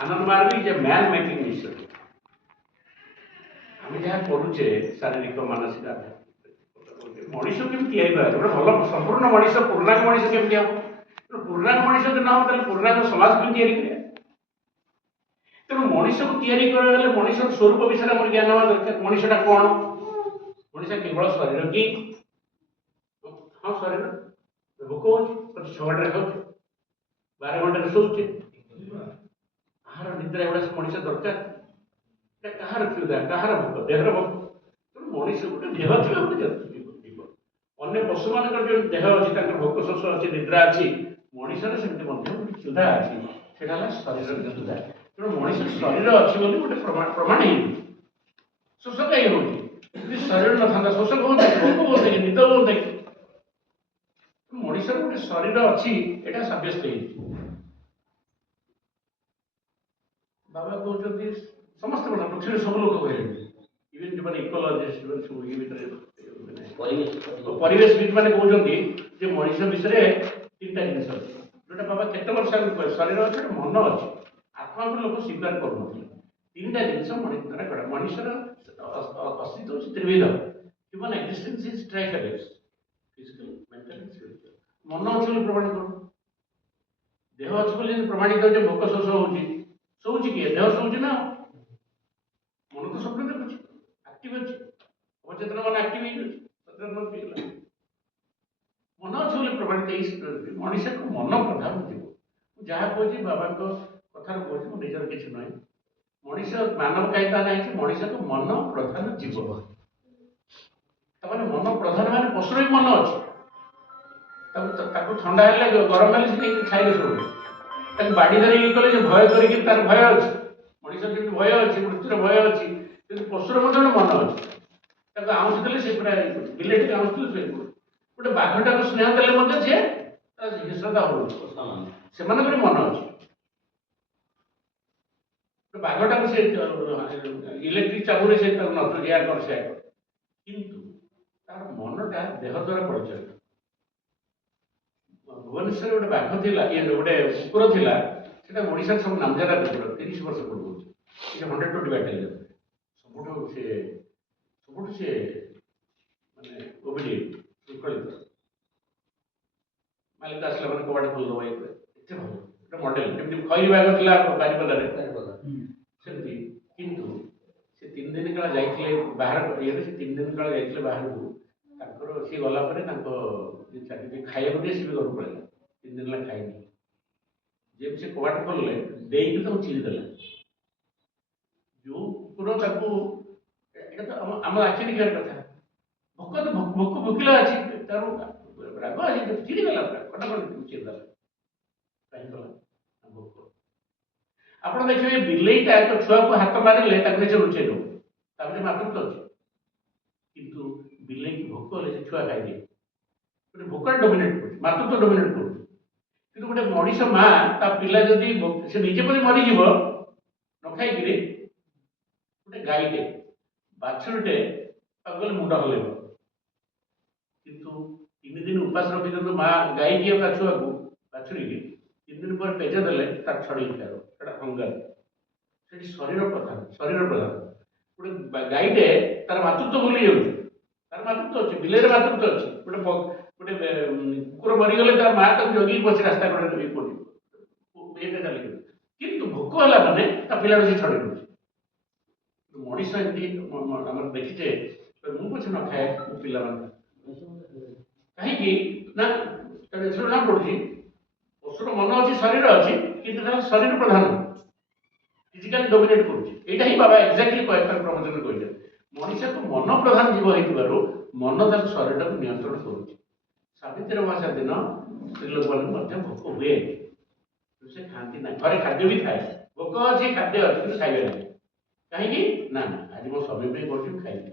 आनंद मार्ग is a man making mission आम जहाँ करुचे शारीरिक मानसिक मनीष केमी गोटे भल संपूर्ण मनीष पूर्णांग मनीष केमी हम पूर्णांग मनीष जो ना हो पूर्णांग समाज को तेणु मनीष को या मनीष स्वरूप विषय में ज्ञान हवा दरकार मनीषटा कौन मनीष केवल शरीर कि हाँ शरीर भोक हो 6 घंटे खाऊ 12 घंटे शोचे कहार निद्रा एवं मनीष दरकार कहार क्षुधा कहार भोक देहर भोक तेणु मनीष गोटे देह थी गोटे अन्य पशु मान जो देह अच्छी भोक शोष अच्छी निद्रा अच्छी मनीषर सेमती क्षुधा अच्छी से शरीर क्षुधा तेणु मनीष शरीर अच्छी गोटे प्रमाण ही शोष कहीं हो शरीर न था शोष कौन भोक बोलते कि निद बोलते कि मनीषर गोटे शरीर अच्छी यहाँ सब्यस्त बाबा कहते समस्त पृथ्वी सब लोग कहले इवन जो इकोलॉजिस्ट सब परिवेशविद मैंने कहते मनीष विषय 3टा जिन जोटा बाबा केते वर्ष आगे शरीर अच्छे मन अच्छे आत्मा को लोग स्वीकार कर 3टा जिन मनीष द्वारा करा मनीषर अस्तित्व त्रिविध human existence is trifarious physical mental spiritual मन अच्छे प्रमाणित कर देह अच्छे प्रमाणित हो भोक शोष होची शोची किए देह शोची ना मन तो स्वप्न देखुची एक्टिव अच्छी अचेतन मन एक्टिव सचेतन मन अच्छे प्रमाणित मनीष को मन प्रधान जीव जहाँ कहूँ बाबा कथार कहूँ मो निजर किसी ना मनीष मानव कायिता ना मनीष को मन प्रधान जीव तमाने मन प्रधान मान पशुर भी मन अच्छे ठंडा है गरम है खाइले सब बाड़ी धरिकी कले भय करके तार भय अच्छे मनीष जमी भय अच्छे मृत्युर भय अच्छी पशुर मन अच्छे आउँश देले से पूरा बिलेट आउँश देले गोटे बाघटा को स्नेह देले सी हिंसता हो से मन अच्छे बाघटा को इलेक्ट्रिक चाबुरे से या कर किंतु तार मनटा देह द्वारा परिचय भुवनेश्वर गोटे बाघ थिला ये गोटे कुकुर थिला सेटा ओडिशा सब नामजादा कुकुर 30 वर्ष पूर्व 120 बैटालियन सबुठ से माने ओबीडिएंट शृंखलित मालिक आसला मैंने कबाड़ खोल दबा ये भल मॉडल जमी खैरी बाघ थिला बारिपदारे सेमती किंतु से 3 दिन काल जाइए बाहर ये 3 दिन काल जाइए बाहर को सी गला चाकरी खाया दिए सी भी घर पड़ा 3 दिन है खाई जब से कबाट खोलले देकी तो चिरीदेला जो कुकुर आम आखि देखा कथा भोक तो भोक भोकिला अच्छी तार राग अच्छी चिरीदेला कटा चिरीदेला कहीं भोक आप देखिए बिलेईटा एक छुआ को हाथ मारे निजे लुचे दो मातृत्व अच्छे किंतु बिले की भोक हेल्ले से छुआ खाई गोटे भोकटा डोमिनेट कर मातृत्व डोमिनेट कर गोटे मनीष माँ ता पिला जदि से निजे परी मरीज न खाई गोटे गाईटे बाछुरीटे गले मुंड हल किंतु 3 दिन उपास रखी दिखाँ माँ गाई की छुआ को बाछुरी की 3 दिन पर पेज देले तार छड़ी खार हंगार से शरीर प्रधान गोटे गाईटे तार मातृत्व भूली जाऊँ तार मातृत्व अच्छे बिलेर मातृत्व अच्छे गोटे गोटे कुकुर मरीगले तार माँ तक जगी बस रास्ता कड़े चली कितु भोक है मैंने पिला से छड़ी दूसरी मनीष एमती देखीचे मुझे पछे न खाए पिला कहीं ना पड़ी पशुर मन अच्छी शरीर अच्छी कि शरीर प्रधान फिजिकाली डोमिनेट करुँचा ही बाबा एक्जाक्टली प्रवचन कहले मनीष को मन प्रधान जीव हो मन तर शरीर को नियंत्रण कर सावित्री अमावस्या दिन स्त्री लोक मैंने भोक हुए से खाती ना घरे खाद्य भी थाए भोक अच्छी खाद्य अच्छी कि खाइबे ना कहीं ना आज मो समय पे कर खाइबे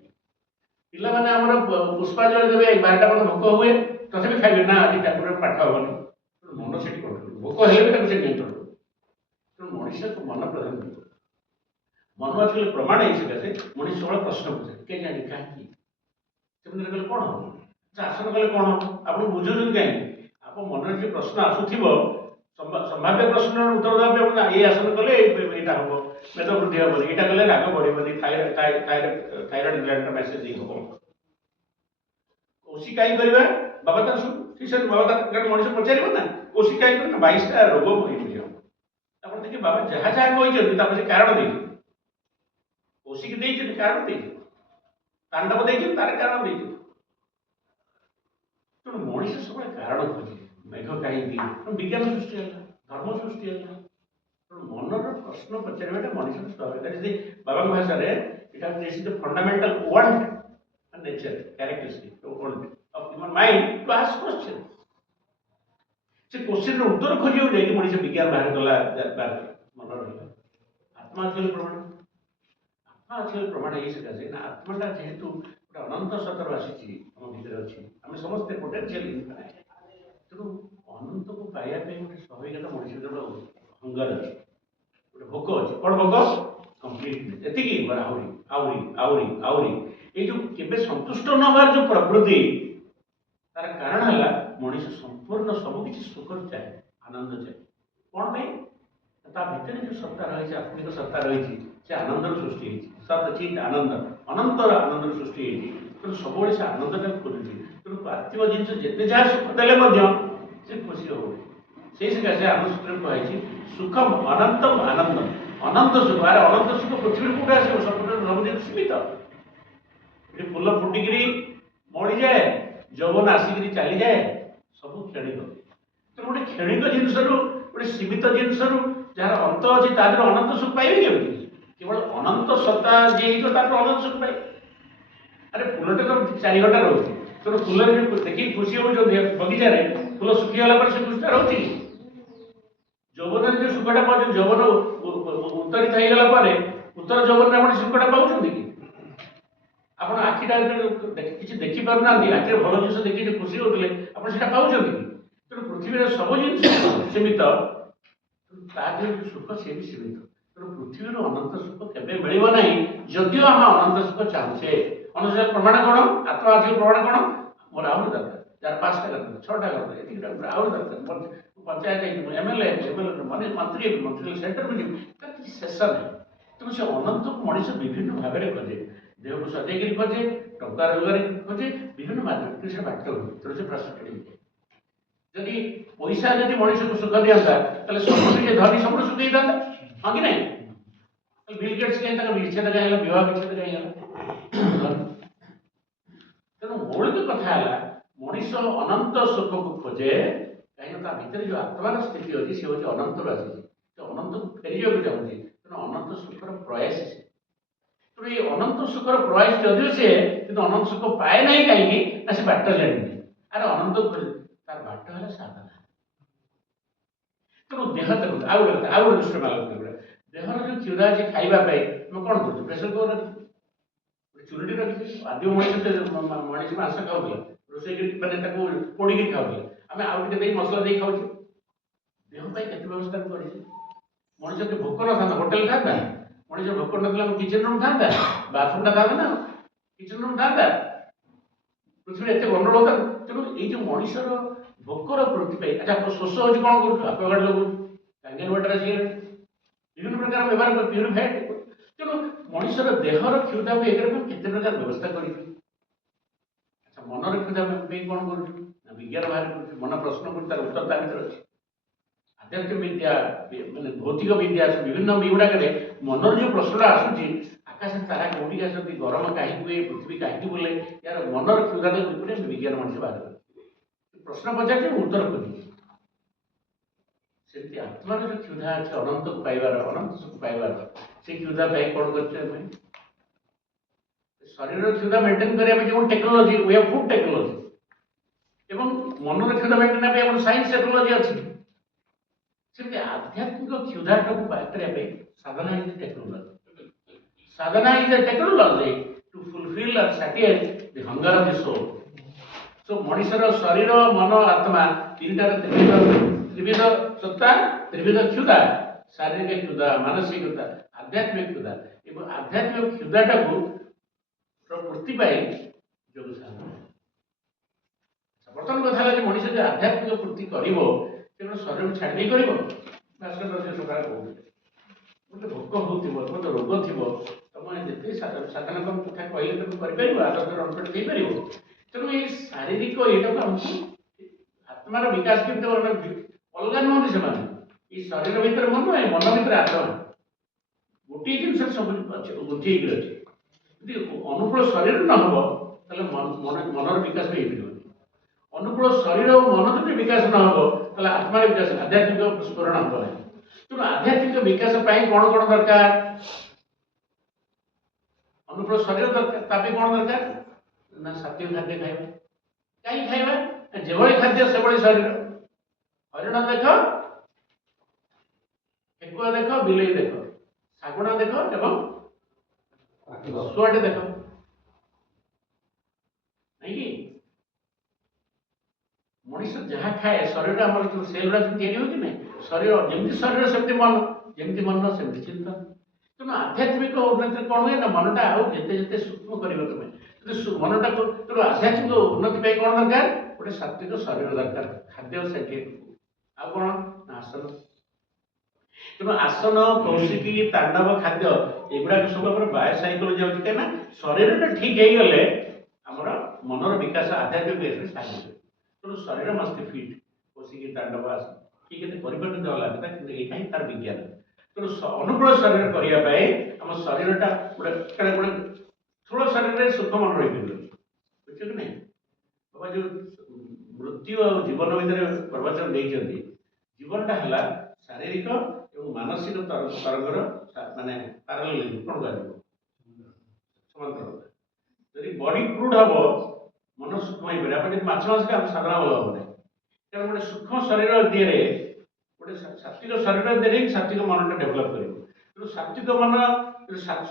पिला माने हमर पुष्पांजलि देवे 12टा बजे भोक हुए तथापि खाइबे ना आज ठाकुर पाठ हेनी मन से कंट्रोल भोक हेले भी से नियंत्रण तो मनीष को मन प्रधान मन अच्छे प्रमाण है से मनीष सब प्रश्न पूछे के जानी कहीं कौन हम आसन कले कौन हम आप बुझुन कहीं आप मन जो प्रश्न आसुव संभाव्य प्रश्न उत्तर देवा ये आसन कले यहाँ हम मेद वृद्धि हेनी यहाँ कले राग बढ़ी थायरॉइड ग्लैंड मैसेजिंग हम ओसिकाई करवा बाबा तर बाबा तर मनुष्य पचार ना ओसिकाई कर 22टा रोग बुझे आप देखिए बाबा जहाँ जहाँ कहते कारण दे ओसिक दे कारण दे तांडव दे तार कारण दे तेणु मनुष्य सब कारण खोजे मेघ कहीं विज्ञान सृष्टि है धर्म सृष्टि है मनर प्रश्न पचार मनुष्य स्वाभाविक बाबा भाषा यहाँ fundamental want nature characteristic of human mind to ask question से क्वेश्चन उत्तर खोज मनुष्य विज्ञान बाहर गला मन रहा आत्मा प्रमाण आत्मा प्रमाण ये सकाशे ना आत्माटा जेहेतु गोटे अनंत सतर आसी आम भर अच्छी आम समस्ते पोटेंशियल इनफाइनाइट तेणु अनंत को पाइबा गोटे स्वाभाविकता मनुष्य हंगर अच्छे गोटे भोक अच्छे कौन भोक कम्प्लीट एति आहरी आहरी आहरी आहरी ये जो केबे संतुष्ट न होवार जो प्रवृत्ति तार कारण है मनुष्य संपूर्ण सबकि सुख चाहे आनंद चाहे कौन भाई भितर जो सत्ता रही आत्मिक सत्ता रही से आनंद सृष्टि सत चित आनंद अनंत आनंद सृष्टि तेणु सब से आनंद टाइम खोजुची तेणु पार्थिव जिन जिते जहाँ सुख देले से खुशी हो से सकाशे आम सूत्र कहुई सुखम अनंतम आनंद अनंत सुख अरे अनंत सुख पृथ्वी कौट आस सब जिन सीमित ये फुल फुटिकी मड़ी जाए जौवन आसिक चली जाए सब क्षणिक तेणु गोटे क्षणिक जिनस गोटे सीमित जिनस जार अंत अच्छी तार अनंत सुख पाइबे केमी केवल अनंत सत्ता जी अनंत सुख पाए अरे फुलटे तो 4 घंटा रोचे तेणु फुल देखिए खुशी हो बगीचार फुल सुखीगला से खुशा रोचे जौवन जो सुखटा पाँच जौवन उत्तरित होगला उत्तर जौवन में सुखटा पाँच कि आप आखिटा किसी देखिपार ना आखिर भल जिन देखिए खुशी होते आपटा पाँच कि तेणु पृथ्वी सब जिन सीमित सुख सी भी सीमित तेणु पृथ्वी अनंत सुख केवे मिल ना जदिव आम अनंत सुख चाहूचे अनुसार प्रमाण कौन आत्मा अधिक प्रमाण कौन मोर आहरी दरकार जार 5टा दरकार 6टा दरकार आहरी दरकार पंचायत एमएलए एमएलए मंत्री मंत्री सेंटर में शेष ना तेणु से अनंत को मनुष्य विभिन्न भाव में खोजे देह को सजैक खोजे टंका रोजगार खोजे विभिन्न माध्यम से बाट तेणु से फ्रस्ट्रेटेड जदि पैसा जब मनुष्य को सुख दिखाता सब धनी सब सुख देता हाँ कि नहीं बिल गेट्स कहीं विच्छेद कहीं विवाह विच्छेद कहीं तेणु मौलिक कथा है मनुष्य अनंत सुख को खोजे कहीं भितर जो आत्मार स्थिति अच्छी सी हूँ अनंत आसी अनंत को फेरी चाहूँगी तेणु अनंत सुखर प्रयास से तेणु ये अनंत सुखर प्रयास जदिव सी कि अनंत सुख पाए ना कहीं बाट जानी अरे अनंत तार बाट है साधना तेणु देह देखो आउ गोटे दृष्टि आलोचना देहर जो क्षुधा अच्छे खावाई तुम कौन कर प्रेसर कुकर चूरी रखी आदि मनुष्य मनीष मांस खाऊला रोषे मैंने पोड़ी खाऊला आम आउ टे मसला दे खाऊ देहपाई के व्यवस्था कर मनुष्य के भोक न था होटेल था मनुष्य भोक ना किचन रूम था बाथरूम था ना किचन रूम था पृथ्वी एत गंडगोल होता तेणु ये मनुष्यर भोकर वृत्ति अच्छा शोष हो कौन कर आक्वागार्ड लगू कैंगन वाटर आस विभिन्न प्रकार व्यवहार कर प्यूरिफाइड तेणु मनुष्यर देहर क्षुधा को एक केते प्रकार व्यवस्था कर अच्छा मनर क्षुधा कौन कर विज्ञान बाहर कर मन प्रश्न कर तार उत्तर ता भर अच्छे आध्यात्मिक विद्या मानने भौतिक विद्या विभिन्न गुड़ाक मनर जो प्रश्नटा आसूँ आकाश तारा कौटी आसती गरम कहीं हुए पृथ्वी कहीं बुले यार मनर क्षुधाटा विज्ञान मनुष्य बाहर कर प्रश्न पचार उत्तर खोजी से आत्मार जो क्षुधा अच्छे अनंत को पाइबार अनंत सुख पाइबार से क्षुधा पाई कौन कर शरीर क्षुधा मेंटेन करने जो technology way have food technology एवं मनर क्षुधा मेंटेन करने साइंस टेक्नोलोजी अच्छी से आध्यात्मिक क्षुधाटा को बाहर करने sadhana is technology sadhana is a technology to fulfill and satisfy the hunger of the soul so मनुष्यर शरीर मन आत्मा तीनटार त्रिविध सत्ता त्रिविध क्षुधा शारीरिक क्षुधा मानसिकता आध्यात्मिक क्षुधा एवं आध्यात्मिक क्षुधाटा को पूर्ति योग साधना बर्तमान कथा है मनुष्य जो आध्यात्मिक पूर्ति कर ତେଣୁ ଶରୀରକୁ ଛାଡ଼ି ଦେଇ କରିବ ଭାସ୍କର ସେ ସକାଳେ କହୁଥିଲେ ମୋତେ ଭୋକ ହେଉଥିବ ମୋତେ ରୋଗ ଥିବ ତମେ ଯେତେ ସାଧନା କର୍ମ କଥା କହିଲେ ତମେ କରିପାରିବ ଆଦର୍ଶରେ ଅନୁଷ୍ଠିତ ହେଇପାରିବ। ତେଣୁ ଏଇ ଶାରୀରିକ ଏଇଟାକୁ ଆମକୁ ଆତ୍ମାର ବିକାଶ କେମିତି ଅଲଗା ନୁହନ୍ତି ସେମାନେ ଏଇ ଶରୀର ଭିତରେ ମନ ଏ ମନ ଭିତରେ ଆତ୍ମା ଗୋଟିଏ ଜିନିଷ ସବୁ ବୁଝି ହେଇକି ଅଛି। ଯଦି ଅନୁକୂଳ ଶରୀର ନ ହବ ତାହେଲେ ମନର ବିକାଶ ହେଇପାରିବନି। ଅନୁକୂଳ ଶରୀର ଓ ମନ ଯଦି ବିକାଶ ନ ହବ ତାହେଲେ ଆତ୍ମାର ବିକାଶ ଆଧ୍ୟାତ୍ମିକ ସ୍ମରଣ ହବ ନାହିଁ। ତେଣୁ ଆଧ୍ୟାତ୍ମିକ ବିକାଶ ପାଇଁ କ'ଣ କ'ଣ ଦରକାର? ଅନୁକୂଳ ଶରୀର ଦରକାର। ତା ପାଇଁ କ'ଣ ଦରକାର ନା ସାତ୍ୱିକ ଖାଦ୍ୟ ଖାଇବା। କାହିଁ ଖାଇବା? ଯେଭଳି ଖାଦ୍ୟ ସେଭଳି ଶରୀର। ହରିଣ ଦେଖ, ଠେକୁଆ ଦେଖ, ବିଲେଇ ଦେଖ, ଶାଗୁଣା ଦେଖ ଏବଂ ଶୁଆଟେ ଦେଖ, ନାଇଁ କି? ମଣିଷ ଯାହା ଖାଏ ଶରୀର ଆମର ସେଲ୍ ଗୁଡ଼ା ତିଆରି ହଉଛି ନାହିଁ। ଶରୀର ଯେମିତି ଶରୀର ସେମିତି ମନ, ଯେମିତି ମନ ସେମିତି ଚିନ୍ତା। ତେଣୁ ଆଧ୍ୟାତ୍ମିକ ଉନ୍ନତିରେ କ'ଣ ହୁଏ ନା ମନଟା ଆଉ ଯେତେ ଯେତେ ସୂକ୍ଷ୍ମ କରିବ ତମେ ମନଟାକୁ। ତେଣୁ ଆଧ୍ୟାତ୍ମିକ ଉନ୍ନତି ପାଇଁ କ'ଣ ଦରକାର? ଗୋଟେ ସାତ୍ୱିକ ଶରୀର ଦରକାର। ଖାଦ୍ୟ ସେଠି ଆଉ କ'ଣ ନା ଆସନ। ତେଣୁ ଆସନ, କୌଶିକୀ, ତାଣ୍ଡବ, ଖାଦ୍ୟ ଏଗୁଡ଼ାକ ସବୁ ଆମର ବାୟ ସାଇକୋଲୋଜି ଯାଉଛି। କାହିଁକିନା ଶରୀରଟା ଠିକ୍ ହେଇଗଲେ ଆମର ମନର ବିକାଶ ଆଧ୍ୟାତ୍ମିକ ବିକାଶରେ ସାହାଯ୍ୟ। ତେଣୁ ଶରୀର ମଷ୍ଟ ଫିଟ୍। କୌଶିକୀ, ତାଣ୍ଡବ, ଆସନ କିଏ କେତେ କରିପାରୁଛନ୍ତି ଅଲଗା କଥା, କିନ୍ତୁ ଏଇଟା ହିଁ ତାର ବିଜ୍ଞାନ। ତେଣୁ ଅନୁକୂଳ ଶରୀର କରିବା ପାଇଁ ଆମ ଶରୀରଟା ଗୋଟେ ଥୂଳ ଶରୀରରେ ସୁଖ ମନ ରହିପାରିବ। ବୁଝଛ କି ନାହିଁ? ବାବା ଯେଉଁ ମୃତ୍ୟୁ ଆଉ ଜୀବନ ଭିତରେ ପ୍ରବଚନ ଦେଇଛନ୍ତି, ଜୀବନଟା ହେଲା ଶାରୀରିକ ଏବଂ ମାନସିକ ତରଙ୍ଗର ମାନେ ପାରାଲେଲିଜମ। କ'ଣ କୁହାଯିବ? ସମାନ୍ତରାଳ। ଯଦି ବଡି କ୍ରୁଡ୍ ହବ ମନ ସୂକ୍ଷ୍ମ ହେଇପାରେ। ଆପଣ ଯଦି ମାଛ ମାଂସ ଖାଇବେ ସାଧନା ଭଲ ହବ ନାହିଁ। ତେଣୁ ଗୋଟେ ସୂକ୍ଷ୍ମ ଶରୀର ଦିହରେ ଗୋଟେ ସାତ୍ୱିକ ଶରୀର ଦେହରେ ହିଁ ସାତ୍ୱିକ ମନଟା ଡେଭଲପ୍ କରିବ। ତେଣୁ ସାତ୍ୱିକ ମନ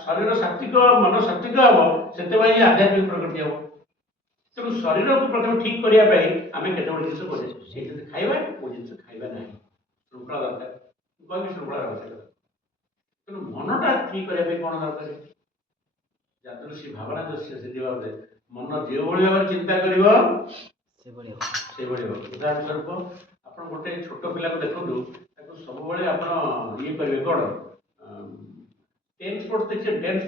ଶରୀର ସାତ୍ୱିକ ମନ ସାତ୍ୱିକ ହବ, ସେଥିପାଇଁ ହିଁ ଆଧ୍ୟାତ୍ମିକ ପ୍ରଗତି ହବ। ତେଣୁ ଶରୀରକୁ ପ୍ରଥମେ ଠିକ୍ କରିବା ପାଇଁ ଆମେ କେତେ ଗୁଡ଼ିଏ ଜିନିଷ କରୁଛେ। ସେଇ ଜିନିଷ ଖାଇବା, କୋଉ ଜିନିଷ ଖାଇବା ନାହିଁ। ଶୃଙ୍ଖଳା ଦରକାର। ମୁଁ କହିବି ଶୃଙ୍ଖଳା ଆବଶ୍ୟକ। ତେଣୁ ମନଟା ଠିକ୍ କରିବା ପାଇଁ କ'ଣ ଦରକାର? ଯାଦୃଶୀ ଭାବନା ଦୃଶ୍ୟ ସେଠି ଭାବରେ ମନ ଯେଉଁଭଳି ଭାବରେ ଚିନ୍ତା କରିବ ସେଭଳି ହବ। ଉଦାହରଣ ସ୍ୱରୂପ ଆପଣ ଗୋଟେ ଛୋଟ ପିଲାକୁ ଦେଖନ୍ତୁ, ତାକୁ ସବୁବେଳେ ଆପଣ ଇଏ କରିବେ କ'ଣ? ଟେନ୍ ସ୍ପୋର୍ଟସ୍ ଦେଖିବେ? ଟେନ୍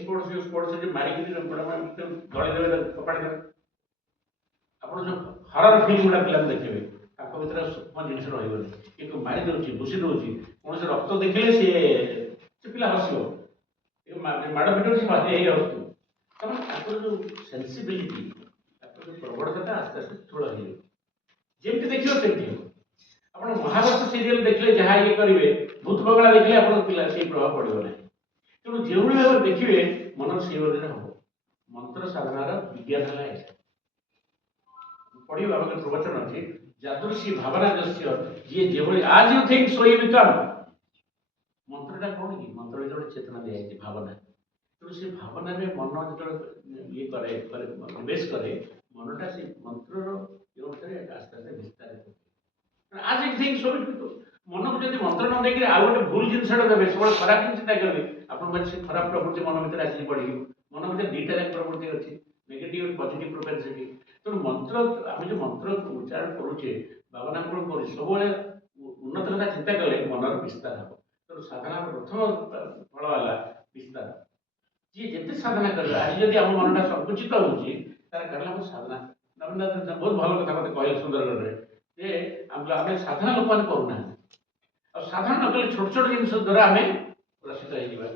ସ୍ପୋର୍ଟସ୍ ଯେଉଁ ସ୍ପୋର୍ଟସ୍ ଅଛି ମାରିକି ଗଳି ଦେବେ, ଫୋପାଡ଼ି ଦେବେ। ଆପଣ ଯେଉଁ ହରର ଫିଲ୍ମ ଗୁଡ଼ା ପିଲାକୁ ଦେଖିବେ, ତାଙ୍କ ଭିତରେ ସୂକ୍ଷ୍ମ ଜିନିଷ ରହିବନି। କିନ୍ତୁ ମାରି ଦେଉଛି, ଭୁଷି ଦେଉଛି, କୌଣସି ରକ୍ତ ଦେଖିଲେ ସେ ପିଲା ହସିବ। ମାଡ଼ ପିଟ ସେ ହେଇ ଆସୁଥିବ। କାରଣ ତାଙ୍କର ଯେଉଁ ସେନ୍ସିବିଲିଟି, ତାଙ୍କର ଯେଉଁ ପ୍ରବଣତାଟା ଆସ୍ତେ ଆସ୍ତେ ସ୍ଥୂଳ ହେଇଯିବ। ଯେମିତି ଦେଖିବ ସେମିତି ହେବ। ଆପଣ ମହାଭାରତ ସିରିଏଲ ଦେଖିଲେ ଯାହା ଇଏ କରିବେ, ଭୂତ ବଙ୍ଗଳା ଦେଖିଲେ ଆପଣଙ୍କ ପିଲା ସେଇ ପ୍ରଭାବ ପଡ଼ିବ ନାହିଁ। ତେଣୁ ଯେଉଁଭଳି ଭାବରେ ଦେଖିବେ ମନର ସେଇଭଳି ହେବ। ମନ୍ତ୍ର ସାଧନାର ବିଜ୍ଞାନ ହେଲା ଏଇଟା। ପଢ଼ିବା ଆମର ପ୍ରବଚନ ଅଛି, ଯାଦୃଶୀ ଭାବନା ଦୃଶ୍ୟ ଯିଏ ଯେଭଳି as you think so you become. ମନ୍ତ୍ରଟା କ'ଣ କି? ମନ୍ତ୍ର ଭିତରେ ଗୋଟେ ଚେତନା ଦିଆଯାଇଛି, ଭାବନା। ତେଣୁ ସେ ଭାବନାରେ ମନ ଯେତେବେଳେ ଇଏ କରେ ନିବେଶ କରେ, ମନଟା ସେ ମନ୍ତ୍ରର ଏ ଅନୁସାରେ ଆସ୍ତେ ଆସ୍ତେ ବିସ୍ତାରିତ ହୁଏ। As you think so you become. ମନକୁ ଯଦି ମନ୍ତ୍ର ନ ଦେଇକି ଆଉ ଗୋଟେ ଭୁଲ ଜିନିଷଟା ଦେବେ, ସବୁବେଳେ ଖରାପ ଜିନିଷଟା କରିବେ, ଆପଣଙ୍କ ସେ ଖରାପ ପ୍ରବୃତ୍ତି ମନ ଭିତରେ ଆସିକି ପଡ଼ିଯିବ। ମନ ଭିତରେ ଦୁଇଟା ଯାକ ପ୍ରବୃତ୍ତି ଅଛି, ନେଗେଟିଭ୍ ପଜିଟିଭ୍ ପ୍ରୋପେନ୍ସିଟି। ତେଣୁ ମନ୍ତ୍ର ଆମେ ଯେଉଁ ମନ୍ତ୍ର ଉଚ୍ଚାରଣ କରୁଛେ, ଭାବନାମୂଳକ କରୁଛେ, ସବୁବେଳେ ଉନ୍ନତ କଥା ଚିନ୍ତା କଲେ ମନର ବିସ୍ତାର ହେବ। ତେଣୁ ସାଧନାର ପ୍ରଥମ ଫଳ ହେଲା ବିସ୍ତାର। ଯିଏ ଯେତେ ସାଧନା କରିବେ, ଆଜି ଯଦି ଆମ ମନଟା ସଙ୍କୁଚିତ ହେଉଛି, ତାର କାରଣ ଆମ ସାଧନା। ବହୁତ ଭଲ କଥା ମୋତେ କହିଲେ ସୁନ୍ଦରଗଡ଼ରେ, ଯେ ଆମେ ସାଧନା ଲୋକମାନେ କରୁନାହାନ୍ତି। ଆଉ ସାଧନା ନ କଲେ ଛୋଟ ଛୋଟ ଜିନିଷ ଦ୍ୱାରା ଆମେ ପ୍ରସିଦ୍ଧ ହେଇଯିବା।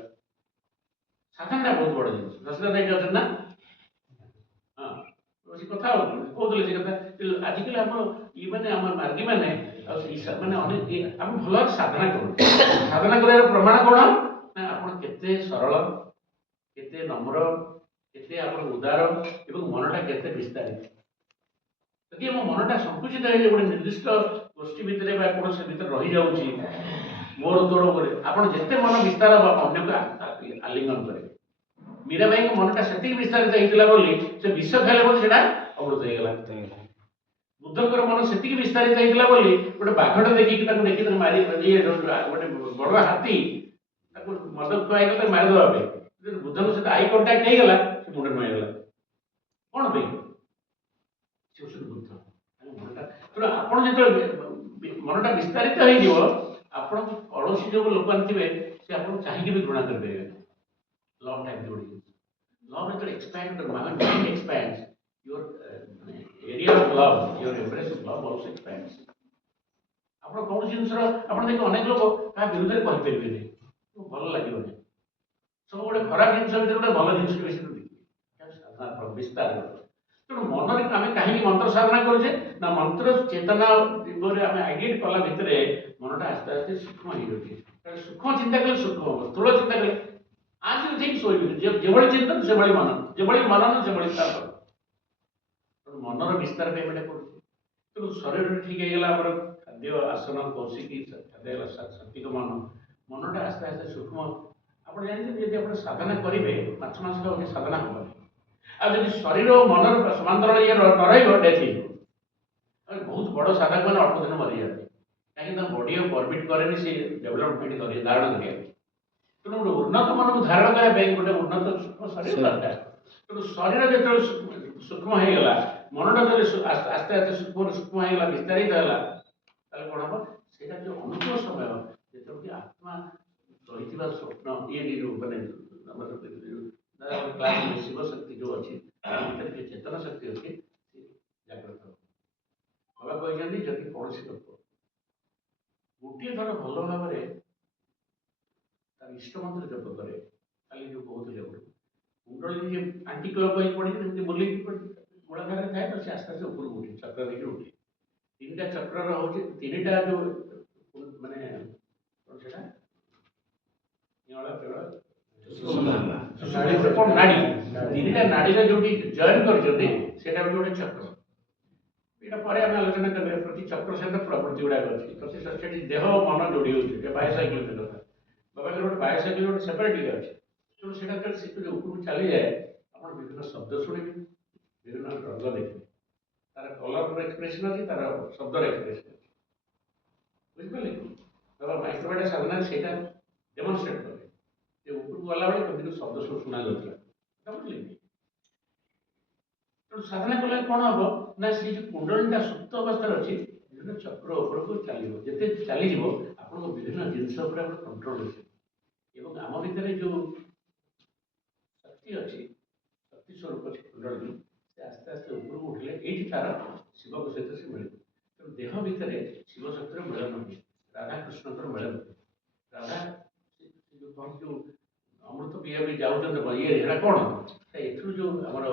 ସାଧନାଟା ବହୁତ ବଡ଼ ଜିନିଷ। ରସିଦାଦା ଏଇଠି ଅଛନ୍ତି ନା? ସେ କଥା କହୁଥିଲେ ସେ କଥା। ଆଜିକାଲି ଆମର ଇଏ ମାନେ ଆମର ମାର୍ଗୀମାନେ ଆଉ ମାନେ ଅନେକ ଆମେ ଭଲ ଭାବରେ ସାଧନା କରୁ। ସାଧନା କରିବାର ପ୍ରମାଣ କ'ଣ? ନା ଆପଣ କେତେ ସରଳ, କେତେ ନମ୍ର, କେତେ ଆପଣ ଉଦାର ଏବଂ ମନଟା କେତେ ବିସ୍ତାରିତ। ଯଦି ଆମ ମନଟା ସଙ୍କୁଚିତ ହେଇଯାଏ, ଗୋଟେ ନିର୍ଦ୍ଦିଷ୍ଟ ଗୋଷ୍ଠୀ ଭିତରେ ବା କୌଣସି ଭିତରେ ରହିଯାଉଛି, ମୋର ତୋର ଉପରେ, ଆପଣ ଯେତେ ମନ ବିସ୍ତାର ହେବ ଅନ୍ୟକୁ ଆଲିଙ୍ଗନ କରିବେ। ମୀରାବାଇଙ୍କ ମନଟା ସେତିକି ବିସ୍ତାରିତ ହେଇଥିଲା ବୋଲି ସେ ବିଷ ଖାଇଲେ ବୋଲି ସେଟା ଅମୃତ ହେଇଗଲା। ବୁଦ୍ଧଙ୍କର ମନ ସେତିକି ବିସ୍ତାରିତ ହେଇଥିଲା ବୋଲି ଗୋଟେ ବାଘଟା ଦେଖିକି ତାକୁ ମାରି ଗୋଟେ ବଡ଼ ହାତୀ ତାକୁ ମଦ ଖୁଆଇଲା ତାକୁ ମାରିଦେବା ପାଇଁ, ବୁଦ୍ଧଙ୍କ ସହିତ ଆଇ କଣ୍ଟାକ୍ଟ ହେଇଗଲା, ସେ ମୁଣ୍ଡ ନୁଆଁଇଗଲା। କ'ଣ ପାଇଁ? ସେ ହେଉଛନ୍ତି ବୁଦ୍ଧ। ମନଟା ତେଣୁ ଆପଣ ଯେତେବେଳେ ମନଟା ବିସ୍ତାରିତ ହେଇଯିବ ଆପଣଙ୍କ ପଡ଼ୋଶୀ ଯେଉଁ ଲୋକମାନେ ଥିବେ ସେ ଆପଣଙ୍କୁ ଚାହିଁକି ବି ଘୃଣା କରିପାରିବେ। ଲଭ୍ ଟା ଏମିତି ଗୋଟେ ଜିନିଷ। ଲଭ୍ ଯେତେବେଳେ ଏକ୍ସପାଣ୍ଡ କରିବ ଆମେ mind expand your area of love your embrace of love also expand. ଆପଣ କୌଣସି ଜିନିଷର ଆପଣ ଦେଖି ଅନେକ ଲୋକ କାହା ବିରୁଦ୍ଧରେ କହିପାରିବେନି, ଭଲ ଲାଗିବନି। ସବୁ ଗୋଟେ ଖରାପ ଜିନିଷ ଭିତରେ ଗୋଟେ ଭଲ ଜିନିଷ ବେଶୀ ବିସ୍ତାର। ତେଣୁ ମନରେ ଆମେ କାହିଁକି ମନ୍ତ୍ର ସାଧନା କରୁଛେ ନା ମନ୍ତ୍ର ଚେତନା ଦିଗରେ ଆମେ ଆଇଡେଣ୍ଟି କଲା ଭିତରେ ମନଟା ଆସ୍ତେ ଆସ୍ତେ ସୂକ୍ଷ୍ମ ହେଇଯାଉଛି। ସୂକ୍ଷ୍ମ ଚିନ୍ତା କଲେ ସୂକ୍ଷ୍ମ ହବ, ସ୍ଥୂଳ ଚିନ୍ତା କଲେ ଆଜି ଠିକ ଶୋଇବି ଯେଭଳି ଚିନ୍ତନ ସେଭଳି ମନନ, ଯେଭଳି ମନନ ସେଭଳି ତାପ। ତେଣୁ ମନର ବିସ୍ତାର ପାଇଁ ଏଇଟା କରୁଛି। ତେଣୁ ଶରୀରରେ ଠିକ ହେଇଗଲା ଆମର ଖାଦ୍ୟ ଆସନ କୌଶିକି ଖାଦ୍ୟ ହେଲା ସାତ୍ଵିକ ମନ, ମନଟା ଆସ୍ତେ ଆସ୍ତେ ସୂକ୍ଷ୍ମ। ଆପଣ ଜାଣିଛନ୍ତି ଯଦି ଆପଣ ସାଧନା କରିବେ ମାଛ ମାଛ ଖାଉଛନ୍ତି ସାଧନା ହବନି। ଆଉ ଯଦି ଶରୀର ଓ ମନର ସମାନ୍ତରାଳ ଇଏ ନ ରହିବ ଡେଥ୍ ହେଇଯିବ। ବହୁତ ବଡ଼ ସାଧକ ମାନେ ଅଳ୍ପ ଦିନ ମରିଯାଆନ୍ତି, କାହିଁକି ନା ବଡି ଆଉ ପରମିଟ୍ କରେନି ସେ ଡେଭଲପମେଣ୍ଟ କରିବା ଧାରଣ କରିବା। ତେଣୁ ଗୋଟେ ଉନ୍ନତ ମନକୁ ଧାରଣ କରିବା ପାଇଁ ଗୋଟେ ଉନ୍ନତ ସୂକ୍ଷ୍ମ ଶରୀର ଦରକାର। ତେଣୁ ଶରୀର ଯେତେବେଳେ ସୂକ୍ଷ୍ମ ହେଇଗଲା, ମନଟା ଯେତେବେଳେ ଆସ୍ତେ ଆସ୍ତେ ସୂକ୍ଷ୍ମ ହେଇଗଲା, ବିସ୍ତାରିତ ହେଲା, ତାହେଲେ କ'ଣ ହବ? ସେଇଟା ଯେଉଁ ଅନୁକୂଳ ସମୟ ଯେତେବେଳେ କି ଆତ୍ମା ରହିଥିବା ସ୍ୱପ୍ନ ଇଏ ଯେଉଁ ମାନେ ଆମର ଶିବ ଶକ୍ତି ଯେଉଁ ଅଛି ଭିତରେ ଯେଉଁ ଚେତନ ଶକ୍ତି ଅଛି ସେ ଜାଗ୍ରତ ହେବ। ବାବା କହିଛନ୍ତି ଯଦି କୌଣସି ଲୋକ ଗୋଟିଏ ଥର ଭଲ ଭାବରେ ତାର ଇଷ୍ଟମନ୍ତ୍ର ଜପ କରେ, କାଲି ଯେଉଁ କହୁଥିଲେ ଗୋଟେ କୁଣ୍ଡଳୀ ଯେ ଆଣ୍ଟି କ୍ଲକ୍ ହୋଇ ପଡ଼ିଛି ଯେମିତି ବୁଲିକି ଗୋଳାକାରରେ ଥାଏ ତ ସେ ଆସ୍ତେ ଆସ୍ତେ ଉପରକୁ ଉଠେ, ଚକ୍ର ଦେଇକି ଉଠେ। ତିନିଟା ଚକ୍ରର ହେଉଛି ତିନିଟା ଯେଉଁ ମାନେ କ'ଣ ସେଟା ନାଡ଼ି, ତିନିଟା ନାଡ଼ିର ଯୋଉଠି ଜଏନ୍ କରିଛନ୍ତି ସେଇଟା ହେଉଛି ଗୋଟେ ଚକ୍ର। ଏଇଟା ପରେ ଆମେ ଆଲୋଚନା କରିବା। ପ୍ରତି ଚକ୍ର ସହିତ ପ୍ରବୃତ୍ତି ଗୁଡ଼ାକ ଅଛି, ପ୍ରତି ସେଠି ଦେହ ମନ ଯୋଡ଼ି ହେଉଛି, ବାୟୋସାଇକେଲ କଥା। ବାବାଙ୍କର ଗୋଟେ ବାୟୋସାଇକେଲ ଗୋଟେ ସେପାରେଟ୍ ଇଏ ଅଛି। ତେଣୁ ସେଇଟା ଯେତେବେଳେ ସେ ଉପରକୁ ଚାଲିଯାଏ ଆପଣ ବିଭିନ୍ନ ଶବ୍ଦ ଶୁଣିବେ, ବିଭିନ୍ନ ରଙ୍ଗ ଦେଖିବେ, ତାର କଲର୍ର ଏକ୍ସପ୍ରେସନ୍ ଅଛି, ତାର ଶବ୍ଦର ଏକ୍ସପ୍ରେସନ୍ ଅଛି। ବୁଝିପାରିଲେ କି? ବାବା ମାଇକ୍ରୋବାଇଡା ସାଧନାରେ ସେଇଟା ଡେମନଷ୍ଟ୍ରେଟ୍ କଲେ ଯେ ଉପରକୁ ଗଲାବେଳେ କେମିତି ଶବ୍ଦ ସବୁ ଶୁଣାଯାଉଥିଲା। ବୁଝିଲେ କି? ତେଣୁ ସାଧନା କଲେ କ'ଣ ହବ ନା ସେ ଯେଉଁ କୁଣ୍ଡଳୀଟା ସୁପ୍ତ ଅବସ୍ଥାରେ ଅଛି ବିଭିନ୍ନ ଚକ୍ର ଉପରକୁ ଚାଲିବ। ଯେତେ ଚାଲିଯିବ ଆପଣଙ୍କ ବିଭିନ୍ନ ଜିନିଷ ଉପରେ ଆପଣ କଣ୍ଟ୍ରୋଲ ଅଛି। ଏବଂ ଆମ ଭିତରେ ଯେଉଁ ଶକ୍ତି ଅଛି, ଶକ୍ତି ସ୍ୱରୂପ ଅଛି କୁଣ୍ଡଳୀ, ସେ ଆସ୍ତେ ଆସ୍ତେ ଉପରକୁ ଉଠିଲେ ଏଇଠି ତାର ଶିବଙ୍କ ସହିତ ସେ ମିଳିବ। ତେଣୁ ଦେହ ଭିତରେ ଶିବ ଶକ୍ତିର ମିଳନ ହୁଏ, ରାଧାକୃଷ୍ଣଙ୍କର ମିଳନ ହୁଏ। ରାଧା ଯେଉଁ ଅମୃତ ପିଇବା ବି ଯାଉଛନ୍ତି ଇଏ ସେଇଟା କ'ଣ ଏଥିରୁ ଯେଉଁ ଆମର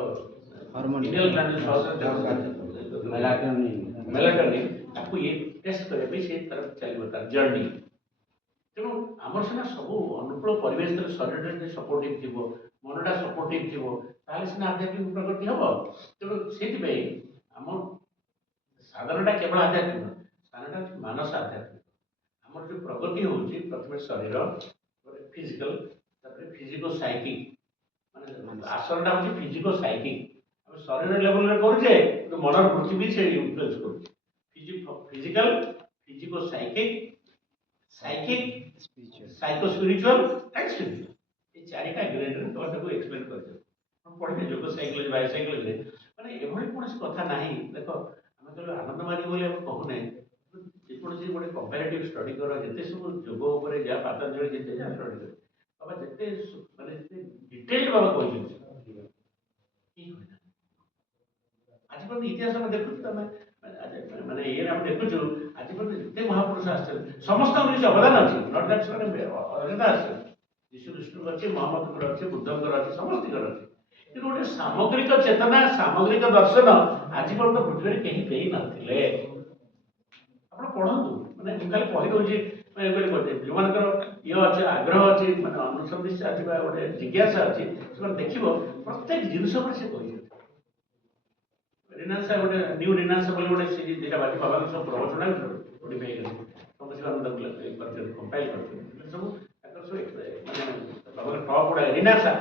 ମେଲାଟୋନିନ୍ ତାକୁ ଇଏ ଟେଷ୍ଟ କରିବା ପାଇଁ ସେ ତାର ଚାଲିବ ତାର ଜର୍ଣ୍ଣି। ତେଣୁ ଆମର ସିନା ସବୁ ଅନୁକୂଳ ପରିବେଶରେ ଶରୀରରେ ଯଦି ସପୋର୍ଟିଭ ଥିବ, ମନଟା ସପୋର୍ଟିଭ ଥିବ, ତାହେଲେ ସିନା ଆଧ୍ୟାତ୍ମିକ ପ୍ରଗତି ହେବ। ତେଣୁ ସେଇଥିପାଇଁ ଆମ ସାଧନାଟା କେବଳ ଆଧ୍ୟାତ୍ମିକ, ସାଧନାଟା ହେଉଛି ମାନସ ଆଧ୍ୟାତ୍ମିକ। ଆମର ଯେଉଁ ପ୍ରଗତି ହେଉଛି ପ୍ରଥମେ ଶରୀର, ଫିଜିକାଲ, ତାପରେ ଫିଜିକୋ ସାଇକିକ୍, ମାନେ ଆସନଟା ହେଉଛି ଫିଜିକୋ ସାଇକିକ୍। ଆମେ ଶରୀର ଲେଭେଲରେ କରୁଛେ କିନ୍ତୁ ମନର ବୃତ୍ତି ବି ସେ ଇନଫ୍ଲୁଏନ୍ସ କରୁଛି। Physical, physico psychic, psychic, psycho spiritual and spiritual, এই ଚାରିଟା ଗ୍ରେଡରେ ତାକୁ ଏକ୍ସପ୍ଲେନ୍ କରିଦେବ। ଆପଣ ପଢ଼ିବେ ଯୋଗ ସାଇକୋଲୋଜି, ବାୟୋସାଇକୋଲୋଜିରେ ମାନେ ଏଭଳି କୌଣସି କଥା ନାହିଁ। ଦେଖ ଆମେ କହିଲୁ ଆନନ୍ଦ ମାର୍ଗ ବୋଲି ଆମେ କହୁନେ, ଯେକୌଣସି ଗୋଟେ କମ୍ପାରେଟିଭ୍ ଷ୍ଟଡି କର, ଯେତେ ସବୁ ଯୋଗ ଉପରେ ଯାହା ପାତଞ୍ଜଳି ଯେତେ ଯାହା ଷ୍ଟଡି କରେ, ବାବା ଯେତେ ମାନେ ଯେତେ ଡିଟେଲ ବାବା କହିଛନ୍ତି ଆଜି ପର୍ଯ୍ୟନ୍ତ ଇତିହାସ ଆମେ ଦେଖୁଛୁ, ଆମେ ମାନେ ଇଏରେ ଆମେ ଦେଖୁଛୁ ଆଜି ପର୍ଯ୍ୟନ୍ତ ଯେତେ ମହାପୁରୁଷ ଆସିଛନ୍ତି ସମସ୍ତଙ୍କର କିଛି ଅବଦାନ ଅଛି। ନଟ୍ ଦ୍ୟାଟ୍ ସେମାନେ ଅଯଥା ଆସିଛନ୍ତି। ଯୀଶୁ ଖ୍ରୀଷ୍ଟଙ୍କର ଅଛି, ମହମ୍ମଦଙ୍କର ଅଛି, ବୁଦ୍ଧଙ୍କର ଅଛି, ସମସ୍ତଙ୍କର ଅଛି। କିନ୍ତୁ ଗୋଟେ ସାମଗ୍ରିକ ଚେତନା, ସାମଗ୍ରିକ ଦର୍ଶନ ଆଜି ପର୍ଯ୍ୟନ୍ତ ପୃଥିବୀରେ କେହି ଦେଇନଥିଲେ। ଆପଣ ପଢ଼ନ୍ତୁ, ମାନେ ମୁଁ ଖାଲି କହିଦେଉଛି ଯେଉଁମାନଙ୍କର ଇଏ ଅଛି, ଆଗ୍ରହ ଅଛି, ମାନେ ଅନୁସନ୍ଧିତ୍ସା ଅଛି ବା ଗୋଟେ ଜିଜ୍ଞାସା ଅଛି, ସେମାନେ ଦେଖିବ ପ୍ରତ୍ୟେକ ଜିନିଷ ଉପରେ ସେ କହିଛନ୍ତି। ରିନାନ୍ସା ଗୋଟେ ନ୍ୟୁ ରିନାନ୍ସା ବୋଲି ଗୋଟେ ସିରିଜ୍ ଦୁଇଟା ବାଜି ବାବାଙ୍କ ସବୁ ପ୍ରବଚନ ଗୋଟେ ଶିବାନନ୍ଦ କରିଛନ୍ତି, କମ୍ପାଇଲ୍ କରିଛନ୍ତି। ସବୁ ତାଙ୍କର ସବୁ ମାନେ ବାବାଙ୍କ ଟପ୍ ଗୁଡ଼ା ରିନାନ୍ସା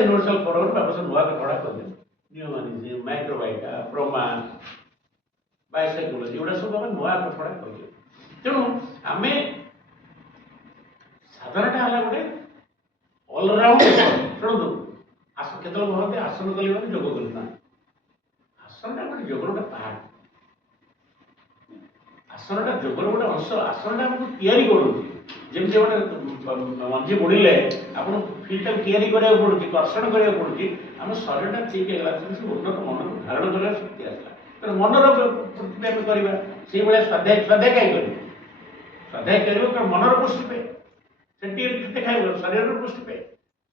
ୟୁନିଭର୍ସାଲ ଫୋରମ୍ରେ ବାବା ସବୁ ନୂଆ କଥାଗୁଡ଼ା କରିଛନ୍ତି। ନିୟମାନିଜିମ୍, ମାଇକ୍ରୋବାଇଟା, ବ୍ରହ୍ମା, ବାୟୋସାଇକୋଲୋଜି, ଏଗୁଡ଼ା ସବୁ ବାବା ନୂଆ କଥାଗୁଡ଼ା କହିଛନ୍ତି। ତେଣୁ ଆମେ ସାଧନାଟା ହେଲା ଗୋଟେ ଅଲରାଉଣ୍ଡ। ଶୁଣନ୍ତୁ, କେତେବେଳେ କହନ୍ତି ଆସନ କଲି ମାନେ ଯୋଗ କଲି ନା, ଆସନଟା ଗୋଟେ ଯୋଗର ଗୋଟେ ପାର୍ଟ। आसनटा जोगर गोटे अंश आसनटा आमको तैयारी करूँ जमी गोटे मंजी बुड़े आपको फिल्ड तैयारी करा पड़ू कर्षण करा पड़ू आम शरीर ठीक है उन्नत मन को धारण कर शक्ति आसला तेना मनर प्रति आम करवा से भाया स्वाध्याय स्वाध्याय कहीं कर स्वाध्याय कर मनर पुष्टि पे से खाइब शरीर पुष्टि पे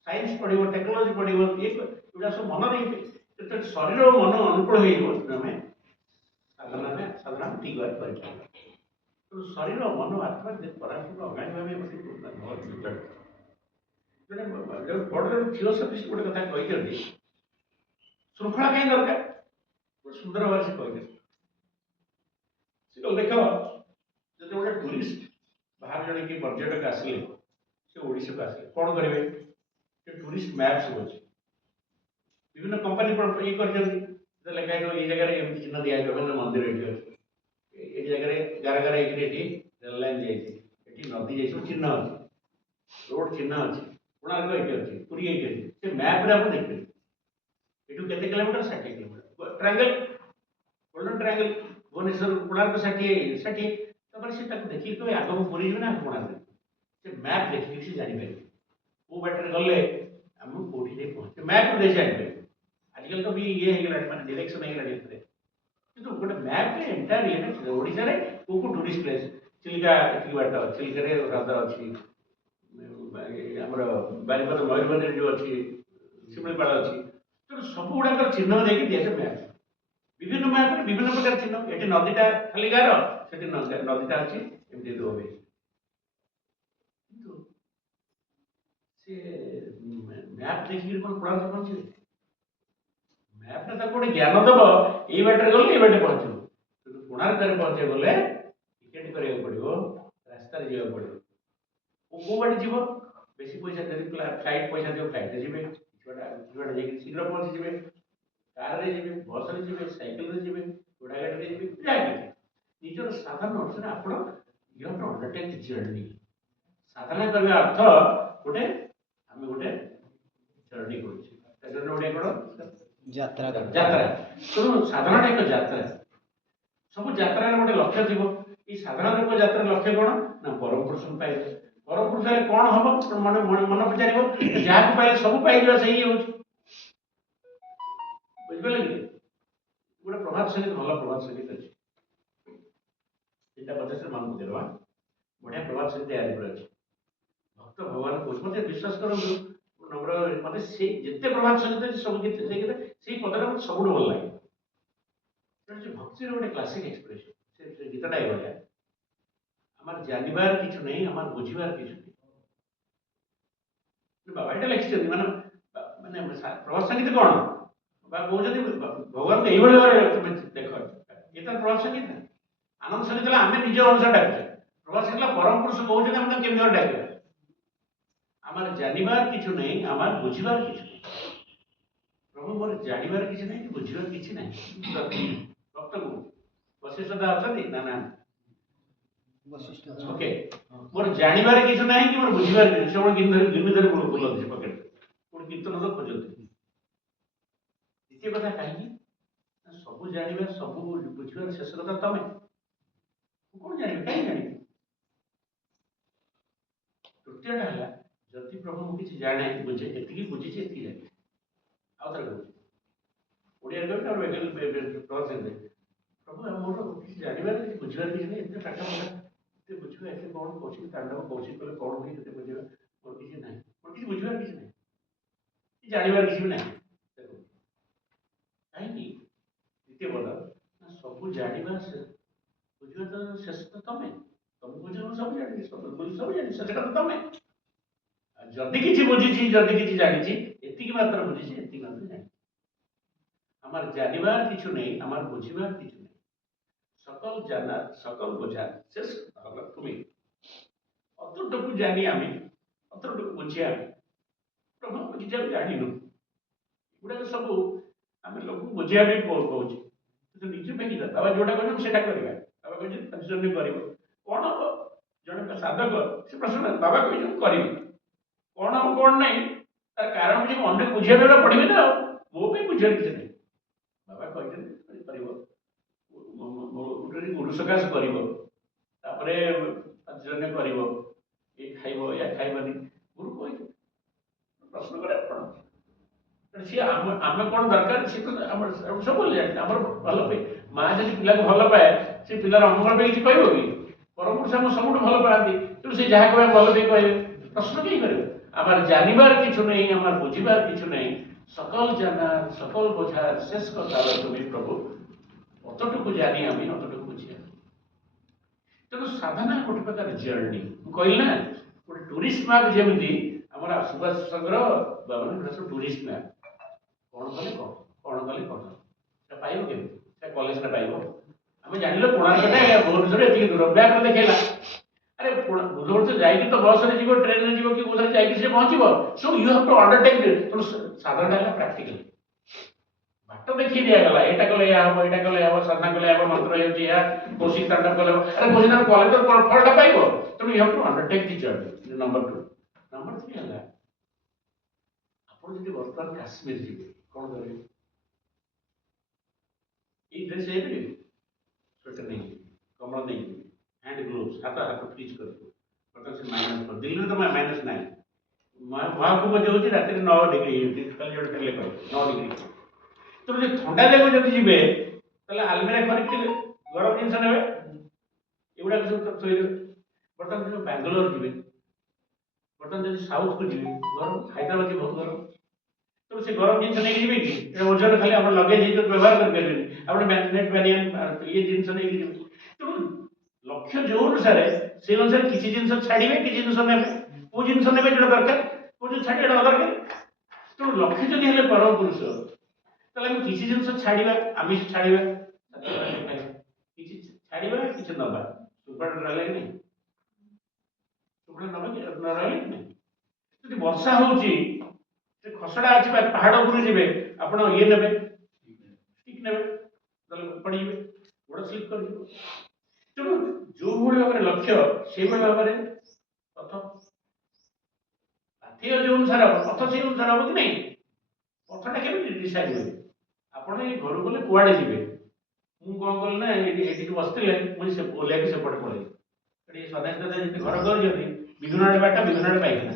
साइंस पढ़ो टेक्नोलोजी पढ़ो ये सब मन रही शरीर और मन अनुकूल होमें साधना ठीक बात कर शरीर मन आत्मा परामर्श अगाड़ी भाव जड़े बड़ थियोसफिस्ट गोटे कथा कहते श्रृंखला कहीं दरकार गोटे सुंदर भाव से कहते देख जो गोटे टूरिस्ट बाहर जड़े कि पर्यटक आसिले से ओडिशा को आसिले कौन करेंगे टूरिस्ट मैप सब अच्छे विभिन्न कंपानी ये कर लिखा है ये जगह एमती चिन्ह दिखाई मंदिर ये जगह गार गार रेल लाइन जाइए नदी जाइए चिन्ह अच्छे रोड चिन्ह अच्छे कोणार्क ये अच्छे पुरी ये अच्छे से मैप आप देखिए ये केते kilometre 60 kilometre triangle golden triangle Bhubaneswar Konark 60 से देखिए तो आग को पुरी ना कोणार्क से मैप देखिए से जापर वो बाटर गले आम कौटी पहुँचे मैप देश जापर आजकल तो भी ये माने डायरेक्शन है कि गोटे मैप एंटायर ये ओडिशा रे को टूरिस्ट प्लेस चिलिका ये बाट चिलिका हृद अच्छी आमर बारिपद मयूरभंज जो अच्छी शिमिलीपाल अच्छी तो सब गुड़ाक चिन्ह देखिए दिए मैप विभिन्न मैप विभिन्न प्रकार चिन्ह ये नदीटा खाली गार से नदीटा अच्छी एमती दो मैप देखिए कौन कोणार्क पहुंचे मैप ने गोटे ज्ञान दब ये बाटर गले ये बाटे पहुँचू कोणार्क पहुँचे गले टिकेट करा पड़ो रास्तार जावाक पड़ो कौ बाटे जीव बेस पैसा फ्लाइट पैसा दिव फ्लाइट जी शीघ्र पहुँची जी कार जी बस जी सैकेल जी घोड़ा गाड़ी जी निजर साधारण अर्थ में आप अंडरटेक जर्नी साधना करने अर्थ गोटे आम गोटे जर्नी कर गोटे कौन यात्रा तेणु साधारण एक यात्रा सब यात्रा गोटे लक्ष्य थी ये साधारण एक यात्रा लक्ष्य कौन ना परम पुरुष पाइबे परम पुरुष कौन हम मन मन पचार जहाँ पाइले सब पाइबा सही हो बुझे कि गोटे प्रभात संगीत भल प्रभात संगीत अच्छे 350 मान को देवा बढ़िया प्रभात संगीत तैयारी कर भक्त भगवान को मत विश्वास करूँ नम्र मत से जिते प्रभात संगीत सब गीत से गीत से पदटा मत सब भल लगे भक्तिर गोटे क्लासिक एक्सप्रेशन से गीतटा ये आम जानवर किछु नहीं आम बुझार किछु नहीं बाबा ये लिखिं माने माने प्रभात संगीत कौन कहते भगवान को ये देख ये तो प्रभात संगीत ना आनंद संगीत आम निज अनुसार डाकुचे प्रभात संगीत परम पुरुष कहते आम केमी डाक आमार जानवर किछु नहीं आमार बुझार किछु नहीं प्रभु मोर जानवर किछु नहीं कि बुझार किछु नहीं भक्त को वशिष्ठता अच्छा ना ना ओके मोर जानवर किछु नहीं कि मोर बुझार किछु सब गिन धर बुलती पकेट कोन कीर्तन तो खोजती द्वितीय कथा कहीं सब जानवर सब बुझार शेष कथा तमें कौन जान कहीं जान तृतीयटा है जदि प्रभु किसी जाने बुझे ये बुझी जाने आउ थे कहते प्रभु मोर किसी जानवर किसी बुझार किसी नहीं इतने पाठ पढ़ा बुझा ये कौन कौशिक तांडव कौशिक कले कौन हुई तुझे बुझे मोर किसी ना मोर किसी बुझार किसी नहीं जानवर किसी भी ना कहीं द्वितीय पद सब जानवा बुझा तो शेष तो तमें तुम बुझ सब जानी सब जानी सेटा तो तमें जदि किसी बुझी जदि किसी जानी एति मात्र बुझी एति मात्र जानी आमार जानवर किछु नहीं आमार बुझार किछु नहीं सकल जाना सकल बुझा शेष तुम्हें अतटुकु जानी आम अतटुकु बुझे आम प्रभु किसी जान गुड़ा सब आम लोक बुझा भी कौच निजे फेंकी बाबा जोटा कहते से करवा बाबा कहते कर कौन हम जड़े साधक से प्रश्न बाबा कह करी कौन हम कौन नहीं तार कारण मुझे अनेक बुझेगा पड़े ना मो बुझे किसी नहीं बाबा कहते गुरु सकाश कर तापर जन कर ये खाइब या खाइबनी गुरु कही प्रश्न करे सी आम कौन दरकार सी तो सब आम भल पाए माँ जब पिला भल पाए से पिलार अमंगल पे किसी कह कि परमपुरुष आम सब भल पाती तेणु से जहाँ कह भल पे कहे प्रश्न कहीं कर आमार जानवर किछु नहीं आमार बुझार किछु नहीं सकल जानार सकल बोझार शेष कथा तुम्हें प्रभु अतटुकू जानी आम अतटुकू बुझिया तेणु साधना गोटे प्रकार जर्नी कहली ना गोटे टूरिस्ट मैप जमी आम सुभाष चंद्र बाबू टूरिस्ट मैप कौन कले कौन कले कौन पाइब के कलेज में पाइब आम जान कोणार्क भुवनेश्वर ये दूर मैप देखा अरे भुवनेश्वर तो जाइए तो बस में जीव ट्रेन में जीव कि कौन जाइए पहुँच so you have to undertake तेणु साधारण है प्राक्टिकल बाट देखी दिगला यहाँ कले हम यहाँ कले हम साधना कले हम मंत्र हो कौशिक तांडव कले अरे कौशिक तांडव कले तो फलटा पाइब तेणु you have to undertake the journey number 2 number 3 है आप बर्तमान काश्मीर जी कौन करेंगे ये ड्रेस है स्वेटर नहीं कमल नहीं हैंड ग्लोव्स हाथ हाथ फ्रीज कर बर्तमान से माइनस कर दिल्ली में तो माइनस ना वहाँ को मजे होती रात 9 डिग्री कल जो टेले 9 डिग्री तो जो ठंडा जगह जब जी आलमेरा कर गरम जिन ने एगुड़ा सब थोड़े बर्तमान जो बांगलोर जी बर्तमान जो साउथ को जी गरम हैदराबाद बहुत गरम तो से गरम जिन नहीं जी कि ओजन खाली आप लगेज व्यवहार करेंगे आप नेट बैनियन ये जिन नहीं तेणु लक्ष्य जो अनुसार से अनुसार किसी जिन छाड़े किसी जिन ने कौ जिन ने जो दरकार कौ जो छाड़े दरकार तेणु लक्ष्य जदि है परम पुरुष ताहले हम किसी जिन छाड़ा आमिष छाड़ा किसी छाड़ा किसी नवा सुपर रहा कि नहीं सुपर नवा कि रहा कि नहीं जब वर्षा होची खसड़ा अच्छी पहाड़ उपरू जी आप ये ने स्टिक ने पड़े गोड़ स्लीप कर तेणु जो भाव में लक्ष्य से भाव में पथ पाथेय जो अनुसार हम पथ से अनुसार हम कि नहीं पथटा के डिसाइड हुए आपड़ ये घर गले कुआड़े जी मुझे कौन कल ना ये बसते मुझे ओल्ला सेपटे पड़े सदाश दादा घर कर विघ्न बाटा विघ्न पाइखना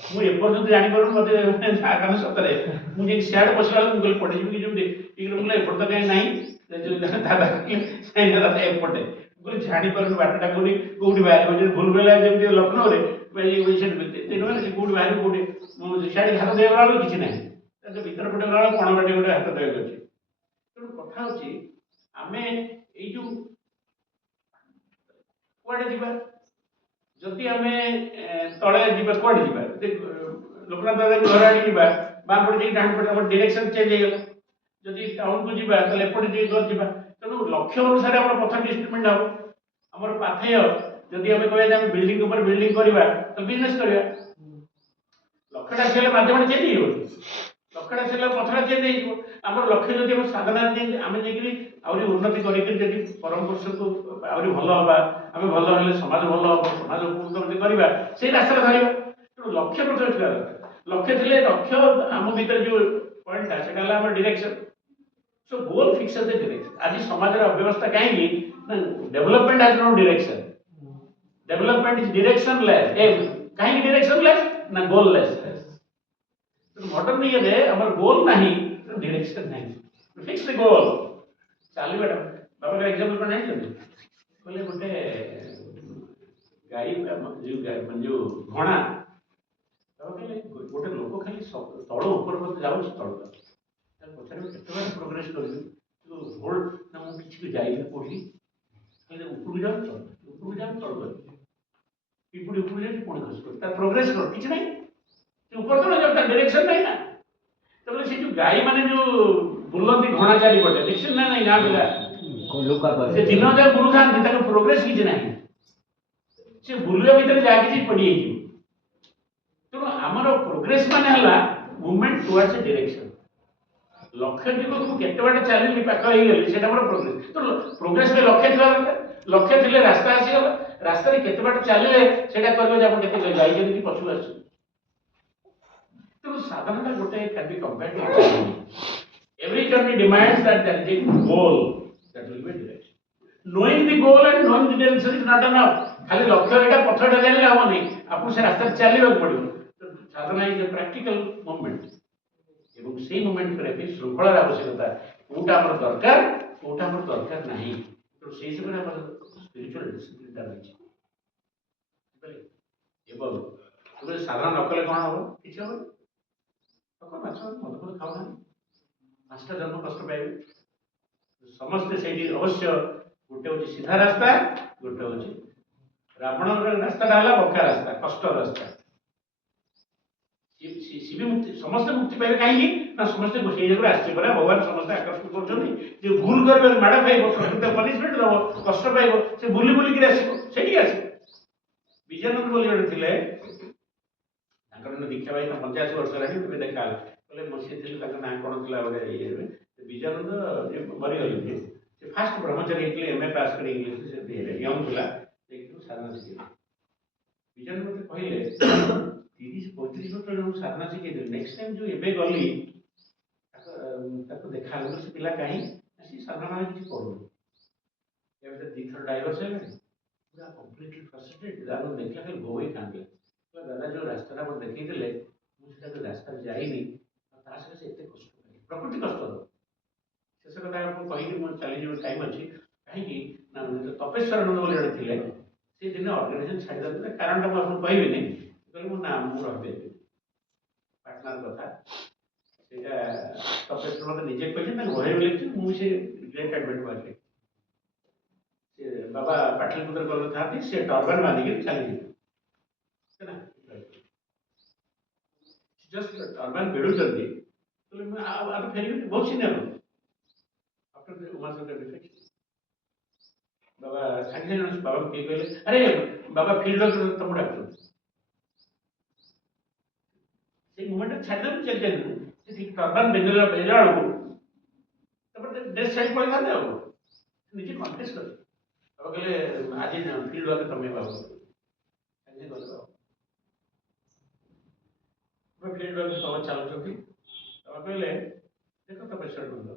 मुझे एपर्तंत जापर मत आगामी सप्ताह मुझे सियाड़े बसला मुझे पड़े कि जमी एपट तो कहीं ना दादा दादा एपटे मुझे जापर बाटा कौटी कौटी बाहर भूल गला जमी लखनऊ में कौटी बाहर कौटी सियाड़े हाथ देगा बेला किसी ना भर पटे गला कण बाटे गोटे हाथ देगा अच्छे तेणु कथा हूँ आम यो कड़े जा जदि आम तले जा कड़े जा लोकनाथ दादा घर आड़े जा बाम पटे डाण पटे डायरेक्शन चेंज हो जदि टाउन को जीवा तो एपटे जा तेणु लक्ष्य अनुसार आम पथ डिस्ट्रीब्यूट हम आमर पाथेय जदि आम कह बिल्डिंग ऊपर बिल्डिंग करवा तो बिजनेस करवा लक्ष्यटा से मध्यम चेंज हो लक्ष्यटा से पथटा चेंज हो आम लक्ष्य जब साधना आम जा उन्नति कर परम पुरुष को आहरी भल हवा आम भल हेल्ले समाज भल हम समाज उन्नति करवा से रास्ता धरवा तेणु लक्ष्य प्रचुर था लक्ष्य थे लक्ष्य आम भर जो पॉइंटा से direction so goal fix the direction आज समाज अव्यवस्था कहीं development has no direction development is directionless कहीं डायरेक्शन लेस ना गोल लेस मॉडर्न ये आम गोल ना डायरेक्शन ना फिक्स द गोल चलिए बाबा का एग्जांपल पर नहीं कहले गोटे गाई जो घणा कहले गोटे लोक खाली तल ऊपर जाऊँ तल पचारे प्रोग्रेस कर मुझे पढ़ी उपरକୁ ଯାଉ ଉପରକୁ ଯାଉ ତଳକୁ ପିପୁଡ଼ି ଉପରକୁ ଯାଉଛି ପୁଣି ଖସି ପଡ଼ୁଛି ତାର ପ୍ରୋଗ୍ରେସ କର କିଛି ନାହିଁ ସେ ଉପର ତଳ ଯାଉ ତାର ଡାଇରେକ୍ସନ ନାହିଁ ନା ତାପରେ ସେ ଯୋଉ ଗାଈ ମାନେ ଯୋଉ ବୁଲନ୍ତି ଘଣା ଚାରିପଟେ ଦେଖିଛନ୍ତି ନା ନାହିଁ ଗାଁ ପିଲା ସେ ଦିନ ଯାକ ବୁଲୁଥାନ୍ତି ତାଙ୍କ ପ୍ରୋଗ୍ରେସ କିଛି ନାହିଁ ସେ ବୁଲିବା ଭିତରେ ଯାହା କିଛି ପଡ଼ି ହେଇଯିବ ତେଣୁ ଆମର ପ୍ରୋଗ୍ରେସ ମାନେ ହେଲା ମୁଭମେଣ୍ଟ ଟୁୱାର୍ଡସ୍ ଏ ଡାଇରେକ୍ସନ लक्ष्य दिगक केते बाटे चलिली पाख हो गली सेटा हमर प्रोग्रेस तो प्रोग्रेस में लक्ष्य थिला दरकार लक्ष्य थिले रास्ता आसी गला रास्ता रे केते बाटे चलिले सेटा करबे जे आपण केते जाई जदी पछु आसी तो साधारण गोटे can be compared to every journey demands that there is a goal that will be direction knowing the goal and knowing the direction is not enough. खाली लक्ष्य एटा पथटा जानिले हबनी आपन से रास्ता चलिबा पड़िबो साधना इज ए प्रैक्टिकल मूवमेंट एवं सेही मूवमेंट करे भी श्रृंखलार आवश्यकता कोटा हमर दरकार नाही तो सेही से हमर स्पिरिचुअल डिसिप्लिन ता रही एवं तुम साधना न कले कौन हम किसी हम माछ मद खाऊ ना पांचटा जन्म कष्ट पाइबे समस्ते से अवश्य गोटे हूँ सीधा रास्ता गोटे हूँ रावण रास्ता है बका रास्ता कष्ट रास्ता सी भी मुक्ति समस्त मुक्ति पाइबे कहीं ना समस्ते गोटे जगह आसचे परा भगवान समस्त आकर्षण कर भूल कर माड़ खाइब प्रकृत पनिशमेंट दब कष्ट पाइब से बुली बुलिक आस विजयानंद बोली जड़े थे दीक्षा भाई 85 वर्ष है देखा बोले मुझे ना कौन थी गोटे ये विजयानंद मरीगले फास्ट ब्रह्मचारी एमए पास कर इंग्लिश से यंग था साधना शिखे विजयानंद मत कहले 30-35 वर्ष जो साधना शिखे नेक्स्ट टाइम जो एबे गली देखा से पिला कहीं साधना मान किसी कर दीथर डाइवर्स है पूरा कंप्लीटली फ्रस्ट्रेटेड दादा देखला फिर गोवे कांदे तो दादा जो रास्ता पर देखै देले मुझे तो रास्ता जाइनी ता से एते कष्ट प्रकृति कष्ट दो शेष कथा आपको कहि मो चली जो टाइम अछि कहीं ना तपेश्वर नंद बोले जड़े थिले से दिन ऑर्गेनाइजेशन छाड़ देते कारण तो आपको कहबे नहीं कहले मो नाम मु रहबे पार्टनर कथा सेटा तपेश्वर मते निजे कहि ना भय लेछि मु से ग्रेट एडमिट बाके बाबा पाटलिपुत्र गल था से टर्बन बांधिक चली जस्ट टर्बन बेड़ू जल्दी तो मैं अब फेरी बहुत senior after the Umashankar defect बाबा सांगे बाबा के कहले अरे बाबा फील्ड तुम डाक्टर से मोमेंट छाड़ दे चल जाए से ठीक टर्बन बेला को तब ड्रेस साइड पड़ जाते हो नीचे कॉन्टेस्ट कर अब कहले आज फील्ड वाले तमें बाबू संगे गल फील्ड वाले तब चलुଛନ୍ତି तब कहले देखो तो पेशेंट बंद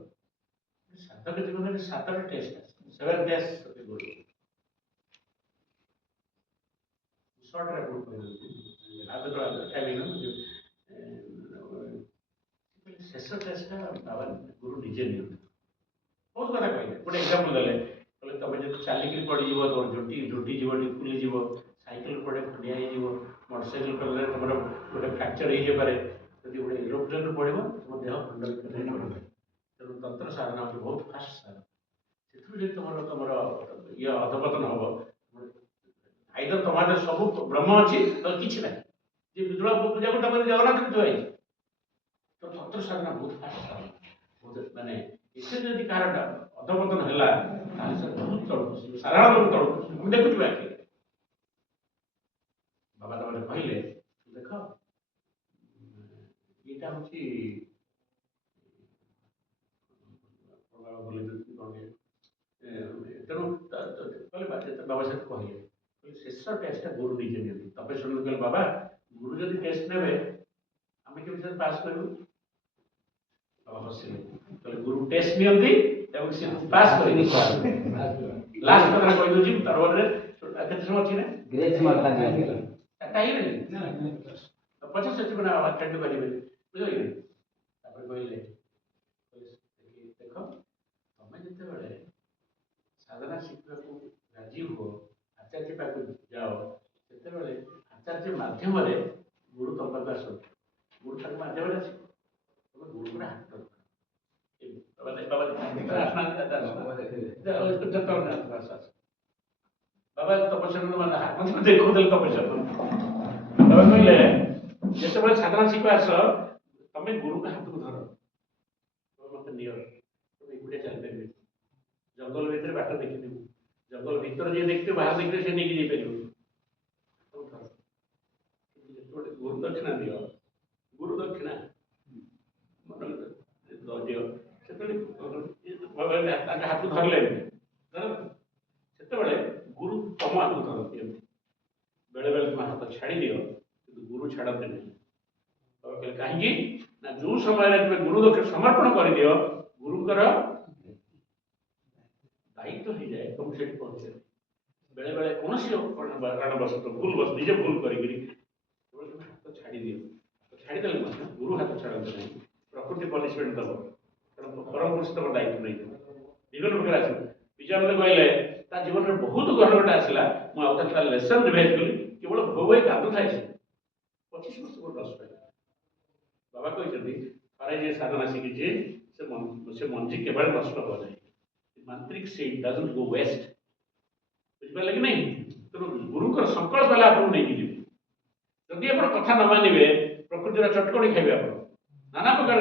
सात के जीवन में सात टेस्ट 7 टेस्ट बोल शॉर्ट रिपोर्ट कर आगे तो टाइमिंग शेष टेस्ट बाबा गुरु निजे नहीं बहुत कथा कहले गोटे एग्जांपल देले कहले तमे जे चालिक पड़ी जीव तो झुटी झुटी जीव फुली जीव साइकिल पड़े खंडिया जीव मोटरसाइकिल पड़े तुम गोटे फ्रैक्चर हो पारे यदि गोटे एरोप्लेन पड़ो तुम देह खंड तेणु तंत्र साधना हूँ बहुत फास्ट साधना से तुम तुम ये अधपतन हम आईदर तुम सब ब्रह्म अच्छी तो किसी ना जी विदुला पूजा को जगन्नाथ जुआई तो तंत्र साधना बहुत फास्ट साधना बहुत माने इसे यदि कारण अधपतन है बहुत तौक साधारण लोग तौक हम देखुए आखिर बाबा तक कहले देख यहाँ हूँ तेणु बाबा सहित कहले शेष टेस्ट गुरु निजे नि तपेश्वर कहले बाबा गुरु जब टेस्ट ने आम के पास करूँ बाबा हसिले कहले गुरु टेस्ट नि पास कर लास्ट कथा कह दूसरी तरवर केते समय अच्छी ना ग्रेस मार्क तो 50 सेंटीमीटर आवाज टेंड करेंगे बुझे कहले देख तुम जिते साधना शिखा को राजी हो आचार्य पाक जाओ से आचार्य मध्यम गुरु तुम पाक आस गुरु तक मध्यम आस गुरु पर हाथ बाबा तपस्या हाथ देखो तपस्या बाबा कहले जिते साधना शिखा आस तुम गुरु का हाथ को धर मत नियर तुम एकुटिया चल पारे जंगल भीतर बाट देखी जंगल भीतर जी देखते बाहर देखते से नहीं जापर गुरु दक्षिणा दियो गुरु दक्षिणा दियो से हाथ धरले से गुरु तुम हाथ धरती बेले बेले तुम हाथ छाड़ी दियो कि गुरु छाड़ते नहीं कहीं जो समय तुम गुरु दक्षिण समर्पण कर दियो गुरुकर दायित्व हो जाए तुम बेले बेले कौन कारणवश भूल बस निजे भूल कर हाथ छाड़ी दियो छाड़ीदे गुरु हाथ छाड़ते नहीं प्रकृति पनिशमेंट दब कारण परम पुरुष तुम दायित्व नहीं विभिन्न प्रकार आस विजयानंद कहले जीवन में बहुत घटना आसला मुझे लेसन रिवाइज कली केवल भोग कांदू थाए 25 वर्ष गोटे नष्ट बाबा कहते थे जे साधना शिखी से मंजी केवल नष्ट हो जाए मांत्रिक सीड डजंट गो वेस्ट बुझिपारे कि नहीं तेणु गुरुकर संकल्प है आपको नहीं जी जदि आप कथा न मानवे प्रकृतिर चटकड़ी खाइबे आप नाना प्रकार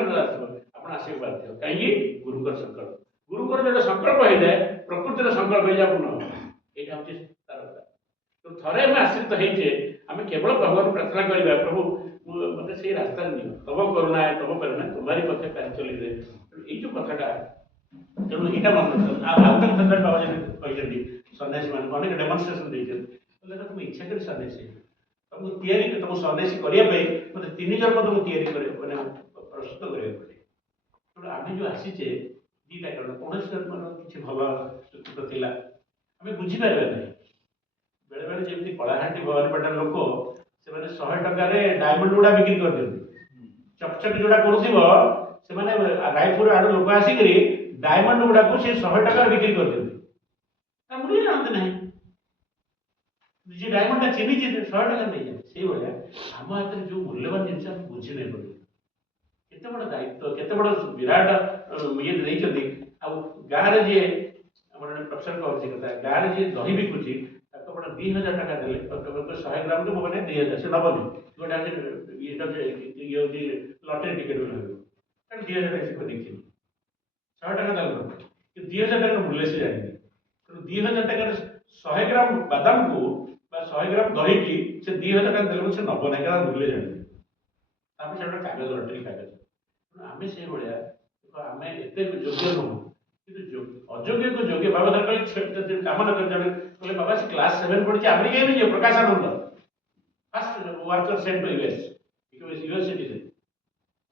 आप आसवे बाध्य कहीं गुरुकर संकल्प गुरुकर जो संकल्प हो जाए प्रकृतिर संकल्प हो जाए यहाँ हूँ तार तो थे आम आश्रित होइए आम केवल भगवान प्रार्थना करवा प्रभु मत से रास्ता नियो तब करुणा है तब प्रेरणा तुम्हारी पथे कार्य चलिए ये जो कथाटा तेणु यहाँ मन आउट बाबा कहते सन्यासी मान अनेक डेमनस्ट्रेशन देते तुम इच्छा कर सन्यासी तुमको या तुम सन्यासी करने मतलब 3 जन्म तुमको या प्रस्तुत कराया पड़े तेणु आम जो आसीचे दीटा कारण कौन किसी भल सुकृत आम बुझीपार ना बेले बेले जमी कलाहांटी भवानीपाटा लोक से 100 टकर डायमंड गुड़ा बिक्री कर दिखती चकचक जोड़ा कर रायपुर आड़ लोक आसिक डायमंड गुड़ा को 100 टकर बिक्री कर दिखती मूल्य जानते ना जी डायमंड चिन्ह 100 टका नहीं जाए से भाया आम हाथ में जो मूल्यवान जिन बुझी नहीं पड़े केते बड़ दायित्व केते बड़ विराट ये गाँव जी प्रोफेसर कथा गाँव जी दही बिकुची 2000 टका देले 100 ग्राम तो मैंने 2000 से नबनी गोटे ये लटरी टिकेट 2000 टका देखिए 100 टका दल 2000 टका मूल्य से जानी तेणु 2000 टका 100 ग्राम बादाम को 100 ग्राम दही की से 2000 टका देले से नब ना क्या मूल्य जानी से कागज लटरी कागज आम से भाया आम एत योग्य नुह कि अयोग्य को योग्य बाबा धर काम न कर कहले बाबा से क्लास 7 पढ़ी अमेरिका में जो Prakashananda first worker sent US citizen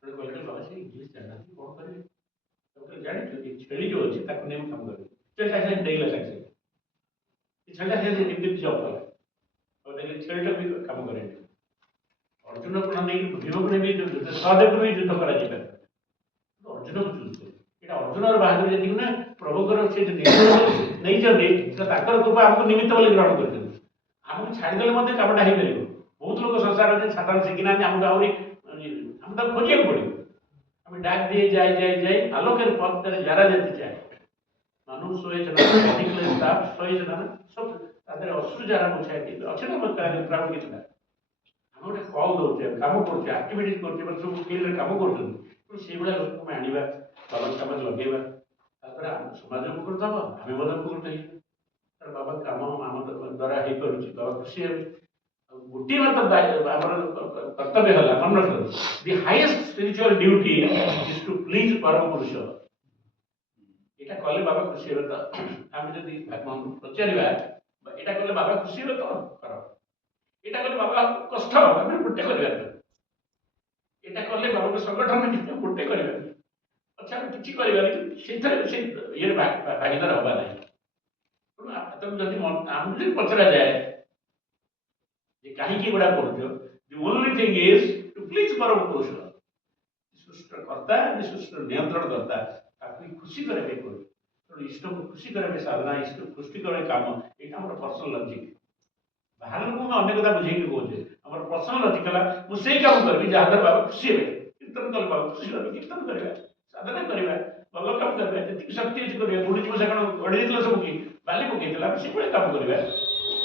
कहते बाबा से इंग्लिश जानना कौन करेंगे जानी छेली जो अच्छे नहीं काम करेंगे डेला साक्षी छेली जब कला छेलीटा भी कम करेंगे अर्जुन को नहीं भीम को भी सहदेव को भी युद्ध कर अर्जुन को चूज कर अर्जुन और बहादुर जी ना प्रभुकर से नहीं कृपा आमको निमित्त बोली ग्रहण कर छाड़देले कमटा हो पार बहुत लोग संसार अच्छे साधारण शिखिना आमको आहरी आम खोजा पड़ो आम डाक दिए जाए जाए जाए आलोकर पथ जारा जाती चाहे मानुष 100 जना स्टाफ 100 जना सब अश्रु जारा मुछाए अच्छे ना ग्राउंड किसी आम गोटे कल दौचे कम कर आक्टिविट कर सब फिल्ड कम कर लोक आने बाबा कम लगेगा समाज उपकृत हम आम उपकृत हो बाबा कम आम द्वारा हो पार बाबा खुशी हे गोटे मात्र कर्तव्य है मन रख the highest spiritual duty is to please परम पुरुष यहाँ कले बाबा खुशी हे तो आम जब पचार यहाँ कले बाबा खुशी हे तो कर यहाँ कले बाबा कष्ट आम गोटे कर यहाँ कले बाबा संगठन गोटे कर अच्छा किसी ये भागीदार हवा ना तुम जब पचरा जाए कहीं गुड़ा पढ़ only thing is to please परम पुरुष सृष्टिकर्ता सृष्टि नियंत्रण करता खुशी करने तेणु इष्ट को खुशी करने साधना इष्ट पुष्टि करने काम यहाँ आम पर्सनल लजिक बाहर लोग अनेक कथा बुझे कहे आम पर्सनल लजिक है मुझे कम करी जहाँ बाबा खुशी हे कीर्तन कल बाबा खुशी हे कीर्तन करवा साधना करवा भल कम करवा जी शक्ति अच्छी करवा बुढ़ी जीव से गढ़ी सब कि बाली पकईला से कम करवा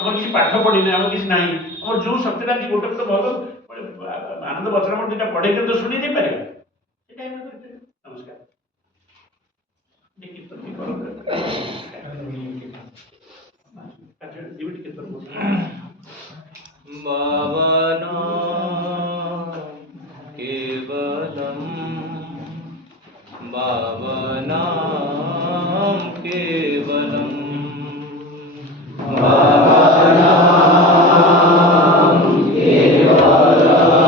आम किसी पाठ पढ़ी आम किसी ना आम जो शक्ति गोटे गोटे भल आनंद वचन दुटा पढ़े तो शुणी नहीं पार नमस्कार बाबा नाम केवलम बाबा नाम केवलम बाबा नाम केवलम